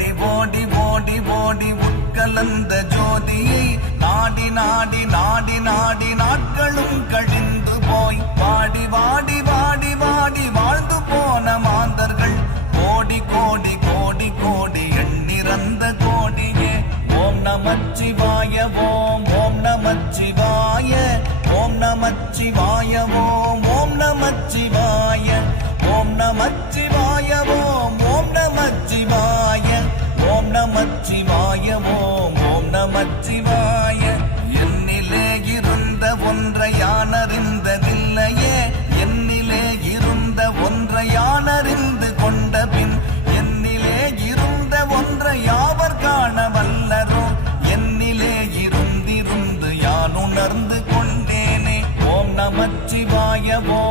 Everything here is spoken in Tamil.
ஓடி ஓடி ஓடி ஓடி உட்கலந்த ஜோதியை நாடி நாடி நாடி நாடி நாட்களும் கழிந்து போய் வாடி வாடி வாடி வாடி வாழ்ந்து போன மாந்தர்கள் கோடி கோடி கோடி கோடி எண்ணிறந்த கோடியே. ஓம் நமச்சிவாய ஓம் ஓம் நமச்சிவாய ஓம் நமச்சிவாய ஓம் ஓம் நமச்சிவாய ஓம் நமச்சிவாய ஓம் ஓம் நமச்சிவாய ஓம் நமச்சிவாய ஓம் ஓம் நமச்சிவாய. என்னிலே இருந்த ஒன்றை யானறிந்ததில்லையே, என்னிலே இருந்த ஒன்றை யானறிந்து கொண்ட பின் என்னிலே இருந்த ஒன்றை யாவர் காண வல்லரோ, என்னிலே இருந்திருந்து யான் உணர்ந்து கொண்டேனே. ஓம் நமச்சிவாய ஓம்